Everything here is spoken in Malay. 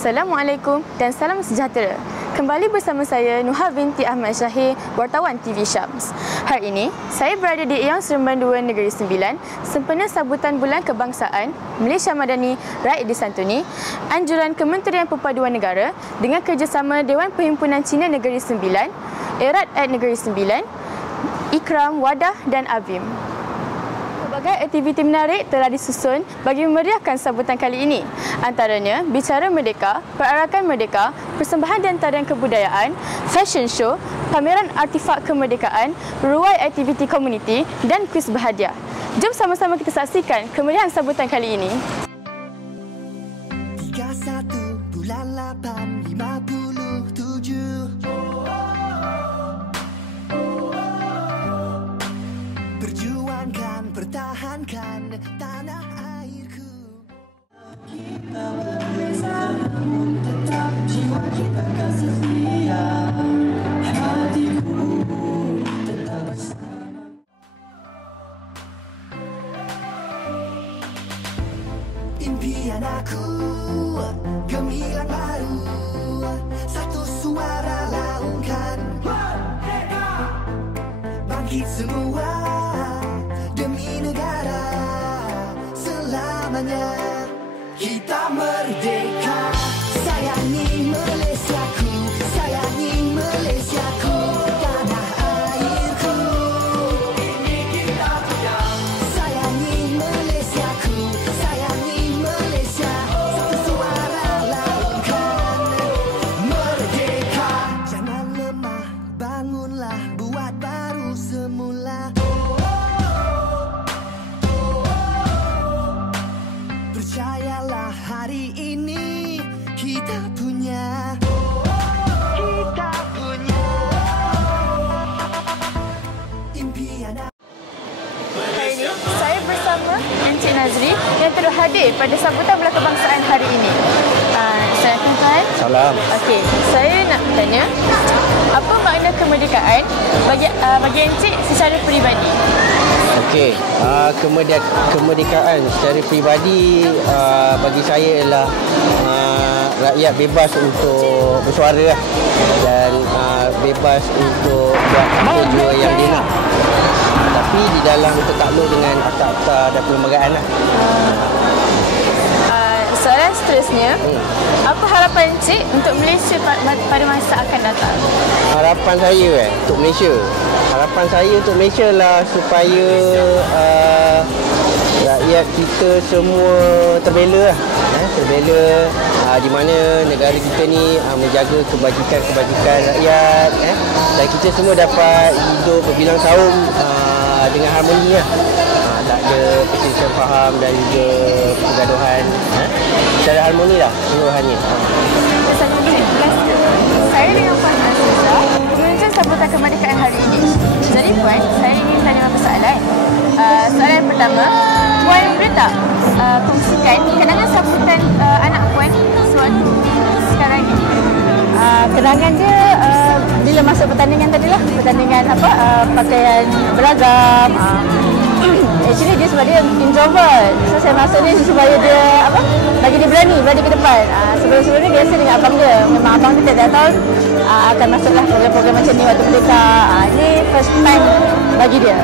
Assalamualaikum dan salam sejahtera. Kembali bersama saya Nuha binti Ahmad Syahir, wartawan TV Syams. Hari ini, saya berada di Iong Seremban 2 Negeri Sembilan sempena sambutan Bulan Kebangsaan Malaysia Madani Raid disantuni anjuran Kementerian Perpaduan Negara dengan kerjasama Dewan Perhimpunan Cina Negeri Sembilan, Erat Negeri Sembilan, Ikram, Wadah dan Avim. Pelbagai aktiviti menarik telah disusun bagi memeriahkan sambutan kali ini. Antaranya, bicara merdeka, perarakan merdeka, persembahan dan tarian kebudayaan, fashion show, pameran artifak kemerdekaan, ruai aktiviti komuniti dan kuis berhadiah. Jom sama-sama kita saksikan kemeriahan sambutan kali ini. 31 bulan 8 57 Perjuangkan, pertahankan tanah airku. Kita berbeza namun tetap jiwa kita akan setia. Hatiku tetap bersama. Impian aku gemilang baru, satu suara laungkan merdeka. Bangkit semua demi negara, selamanya kita merdeka. Sayangi Malaysiaku, sayangi Malaysiaku, tanah airku ini kita punya. Sayangi Malaysiaku, sayangi Malaysia, satu suara laungkan merdeka. Jangan lemah, bangunlah, buat baru semula. Percayalah, hari ini kita punya. Kita punya impian. Hari ini, saya bersama Encik Nazri yang turut hadir pada sambutan Bulan Kebangsaan hari ini. Assalamualaikum. Salam. Okey, saya nak bertanya, apa makna kemerdekaan bagi Encik secara peribadi? Okey, kemerdekaan secara peribadi bagi saya ialah rakyat bebas untuk bersuara dan bebas untuk buat apa yang dia nak. Tapi di dalam tertakluk dengan akta-akta dan perlembagaan lah. Soalan seterusnya, apa harapan Encik untuk Malaysia pada masa akan datang? Harapan saya untuk Malaysia. Harapan saya untuk Malaysia lah supaya rakyat kita semua terbela lah. Terbela di mana negara kita ni menjaga kebajikan rakyat, dan kita semua dapat hidup berbilang saum dengan harmoni lah. Tak ada perselisihan faham dan juga pergaduhan, secara harmoni lah seluruhannya. Saya dengan Puan Aziza menunjukkan sambutan kemerdekaan hari ini. Jadi Puan, saya ingin tanya beberapa soalan. Soalan yang pertama, Puan boleh tak kongsikan kenangan sambutan anak Puan sewaktu sekarang ini? Kenangan dia bila masuk pertandingan tadilah, pertandingan pakaian beragam. Actually dia sebab dia introvert, so saya masuk ni supaya dia bagi dia berani ke depan. Sebelum-sebelum ni biasa dengan abang dia, memang abang dia tiap tahun akan masuklah program-program macam ni waktu merdeka. Ni first time bagi dia.